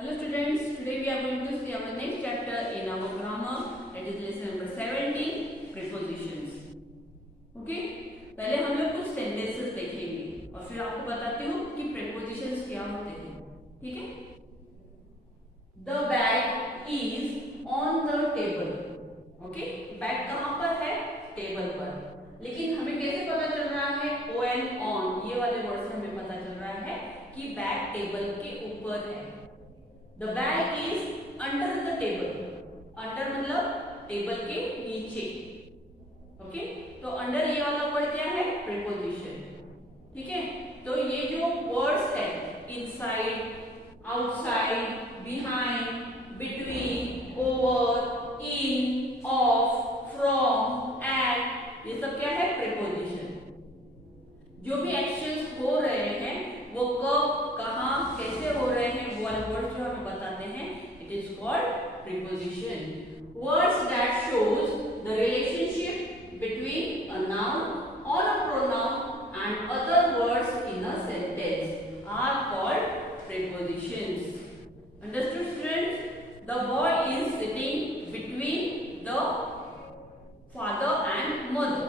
Hello students, today we are going to see our next chapter in our grammar, that is lesson number 17, prepositions. Okay? पहले हम लोग कुछ sentences देखेंगे और फिर आपको बताती हूँ कि prepositions क्या होते हैं. ठीक है? The bag is on the table. Okay? Bag कहाँ पर है? Table पर. लेकिन हमें कैसे पता चल रहा है? on ये वाले वर्ड से हमें पता चल रहा है कि बैग टेबल के ऊपर है. The bag is under the table. Under मतलब टेबल के नीचे. ओके, तो अंडर ये वाला वर्ड क्या है? प्रीपोजिशन. ठीक है, तो ये जो वर्ड्स है inside, outside, behind, between, over, in, of, from, at, ये सब क्या है? प्रीपोजिशन. जो भी एक्शंस हो रहे हैं वो कब, कहाँ, कैसे हो रहे हैं, वो वाले वर्ड्स जो हमें बताते हैं, it is called preposition. Words that shows the relationship between a noun और a pronoun and other words in a sentence are called prepositions. Understood students? The boy is sitting between the father and mother.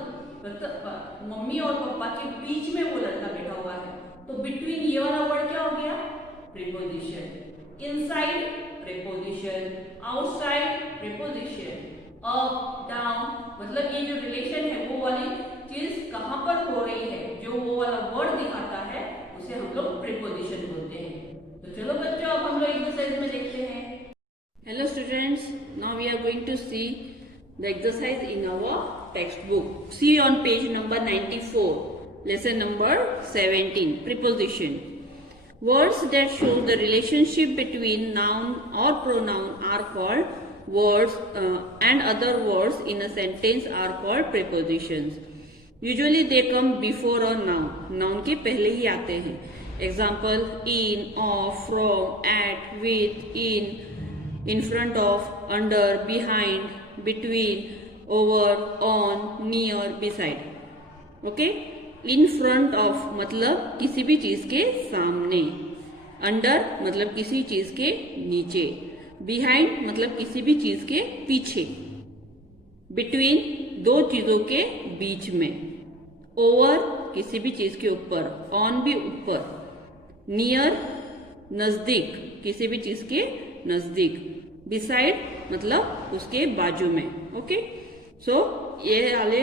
Mummy और papa के बीच में वो लड़का बैठा हुआ है, तो बिटवीन ये वाला वर्ड क्या हो गया? Preposition. Inside preposition, outside preposition, up down, मतलब ये जो रिलेशन है वो वाली चीज कहाँ पर हो रही है, जो वो वाला वर्ड दिखाता है उसे हम लोग प्रीपोजिशन बोलते हैं. तो चलो बच्चों, अब हम लोग एक्सरसाइज में देखते हैं. Hello students, now we are going to see the exercise in our textbook. See on page number 94, lesson number 17, preposition. Words that show the relationship between noun or pronoun are called words and other words in a sentence are called prepositions. Usually they come before a noun. Noun के पहले ही आते हैं. Example: in, of, from, at, with, in front of, under, behind, between, over, on, near, beside. Okay, in front of मतलब किसी भी चीज के सामने, अंडर मतलब किसी चीज के नीचे, बिहाइंड मतलब किसी भी चीज के पीछे, बिटवीन दो चीजों के बीच में, ओवर किसी भी चीज के ऊपर, ऑन भी ऊपर, नियर नजदीक किसी भी चीज के नजदीक, बिसाइड मतलब उसके बाजू में. ओके, सो ये वाले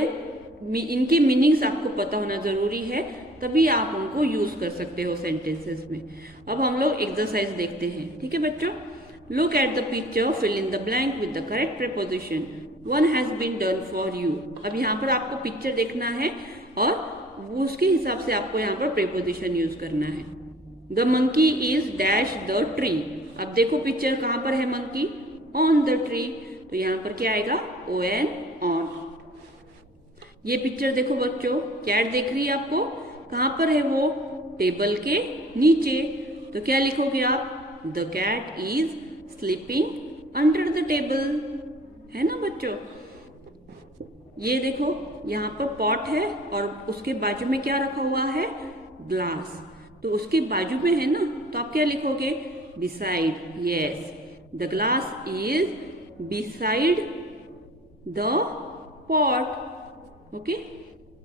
इनकी मीनिंग्स आपको पता होना जरूरी है, तभी आप उनको यूज कर सकते हो सेंटेंसेस में. अब हम लोग एक्सरसाइज देखते हैं. ठीक है बच्चों, look at the picture, fill in the blank with the correct preposition. One has been done for you. अब यहाँ पर आपको पिक्चर देखना है और उसके हिसाब से आपको यहाँ पर प्रीपोजिशन यूज करना है. The monkey is dash the tree. अब देखो पिक्चर कहाँ पर है? मंकी ऑन द ट्री, तो यहाँ पर क्या आएगा? ON, on. ये पिक्चर देखो बच्चों, कैट देख रही है आपको, कहाँ पर है वो? टेबल के नीचे, तो क्या लिखोगे आप? The cat is sleeping under the table. है ना बच्चों? ये देखो यहाँ पर पॉट है और उसके बाजू में क्या रखा हुआ है? ग्लास. तो उसके बाजू में है ना, तो आप क्या लिखोगे? beside. Yes, the glass is beside the pot. Okay,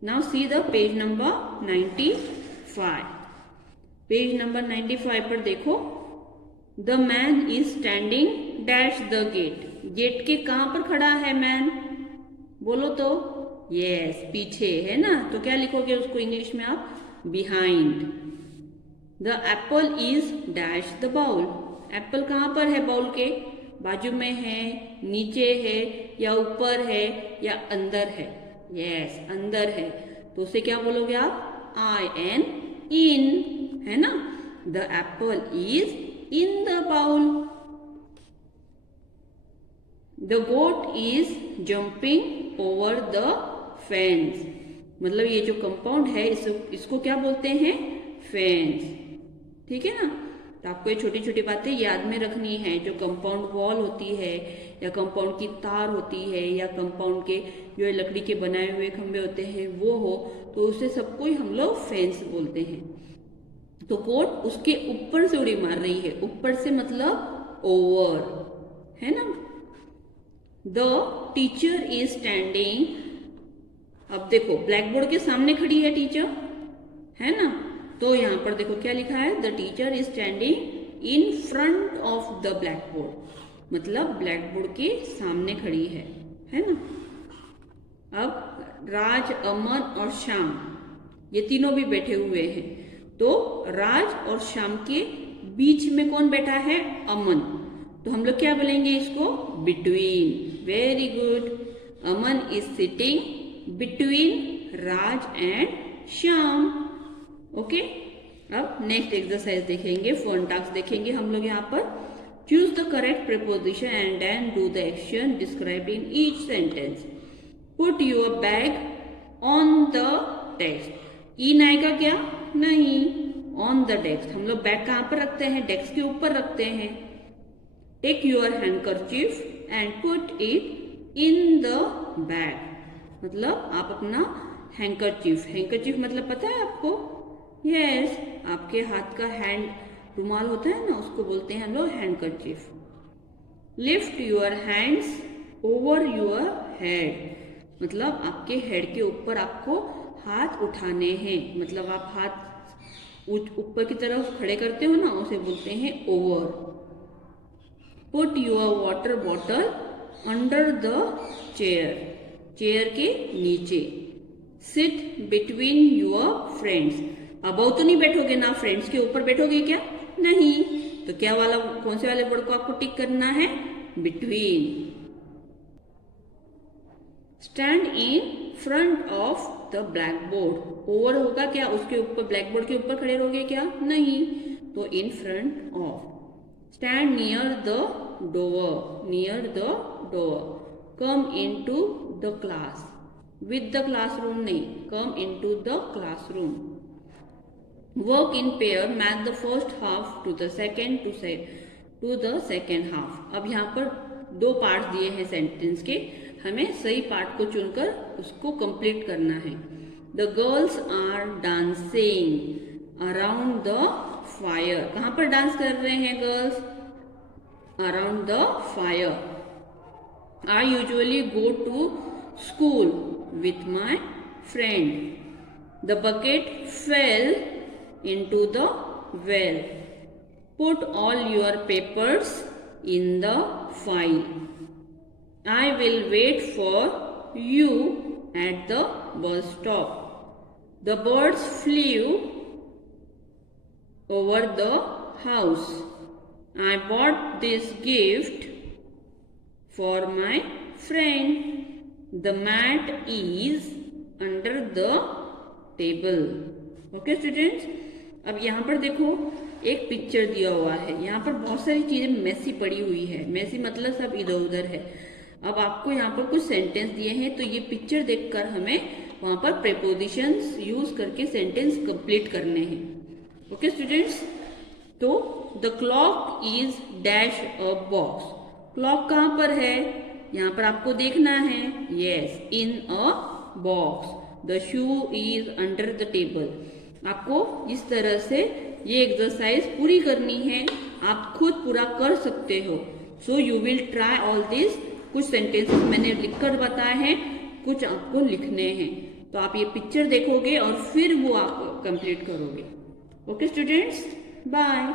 now see the page number 95. Page number 95 पर देखो, the man is standing dash the gate. Gate के कहाँ पर खड़ा है मैन? बोलो तो. yes, पीछे है ना, तो क्या लिखोगे उसको इंग्लिश में आप? behind. The apple is dash the bowl. Apple कहाँ पर है? बाउल के बाजू में है, नीचे है, या ऊपर है, या अंदर है? यस, अंदर है, तो उसे क्या बोलोगे आप? IN, in, है ना. The apple is in the bowl. The goat is jumping over the fence. मतलब ये जो कंपाउंड है इसको क्या बोलते हैं? फेंस. ठीक है ना. तो आपको ये छोटी छोटी बातें याद में रखनी है. जो कंपाउंड वॉल होती है, या कंपाउंड की तार होती है, या कंपाउंड के जो लकड़ी के बनाए हुए खंभे होते हैं वो हो, तो उसे सबको ही हम लोग फेंस बोलते हैं. तो कोट उसके ऊपर से उड़ी मार रही है, ऊपर से मतलब ओवर, है ना। द टीचर इज स्टैंडिंग, अब देखो ब्लैक बोर्ड के सामने खड़ी है टीचर, है ना। तो यहां पर देखो क्या लिखा है, the teacher is standing in front of the black board, मतलब ब्लैक बोर्ड के सामने खड़ी है ना। अब राज, अमन और श्याम ये तीनों भी बैठे हुए हैं, तो राज और श्याम के बीच में कौन बैठा है, अमन। तो हम लोग क्या बोलेंगे इसको, between. Very good, Aman is sitting between Raj and Shyam. Okay, अब नेक्स्ट एक्सरसाइज देखेंगे, फन टास्क देखेंगे हम लोग यहाँ पर। Choose the correct preposition and then do the action describe in each sentence. Put your bag on the desk. In आएगा क्या, नहीं, ऑन द डेस्क। हम लोग बैग कहाँ पर रखते हैं, डेस्क के ऊपर रखते हैं। Take your handkerchief and put it in the bag, मतलब आप अपना हैंकरचीफ, हैंकरचीफ मतलब पता है आपको, यस, आपके हाथ का हैंड रुमाल होता है ना, उसको बोलते हैं हम लोग handkerchief. Lift your hands over your head, मतलब आपके हेड के ऊपर आपको हाथ उठाने हैं, मतलब आप हाथ ऊपर की तरफ खड़े करते हो ना, उसे बोलते हैं over. Put your water bottle under the chair, chair के नीचे। Sit between your friends, above तो नहीं बैठोगे ना, फ्रेंड्स के ऊपर बैठोगे क्या, नहीं, तो क्या वाला, कौन से वाले वर्ड को आपको टिक करना है, between. Stand in front of the black board, over होगा क्या, उसके ऊपर, ब्लैक बोर्ड के ऊपर खड़े रहोगे क्या, नहीं, तो in front of. Stand near the door, near the door. Come in to the class, with the classroom नहीं, come in to the classroom. Work in pair, match the first half to the second to the second half. अब यहाँ पर दो part दिए हैं sentence के, हमें सही पार्ट को चुनकर उसको कंप्लीट करना है। The girls are dancing around the fire, कहाँ पर डांस कर रहे हैं girls, around the fire. I usually go to school with my friend. The bucket fell into the well. Put all your papers in the file. I will wait for you at the bus stop. The birds flew over the house. I bought this gift for my friend. The mat is under the table. Okay, students? अब यहाँ पर देखो एक picture दिया हुआ है, यहाँ पर बहुत सारी चीजें मेसी पड़ी हुई है, मेसी मतलब सब इधर उधर है। अब आपको यहाँ पर कुछ सेंटेंस दिए हैं, तो ये पिक्चर देखकर हमें वहां पर प्रीपोजिशंस यूज करके सेंटेंस कंप्लीट करने हैं। ओके स्टूडेंट्स, तो the clock is dash a box, clock कहाँ पर है, यहाँ पर आपको देखना है, yes, in a box. The shoe is under the table. आपको इस तरह से ये एक्सरसाइज पूरी करनी है, आप खुद पूरा कर सकते हो। So you will try all this. कुछ सेंटेंसेस मैंने लिखकर बताए हैं, कुछ आपको लिखने हैं, तो आप ये पिक्चर देखोगे और फिर वो आप कंप्लीट करोगे। Okay students, bye.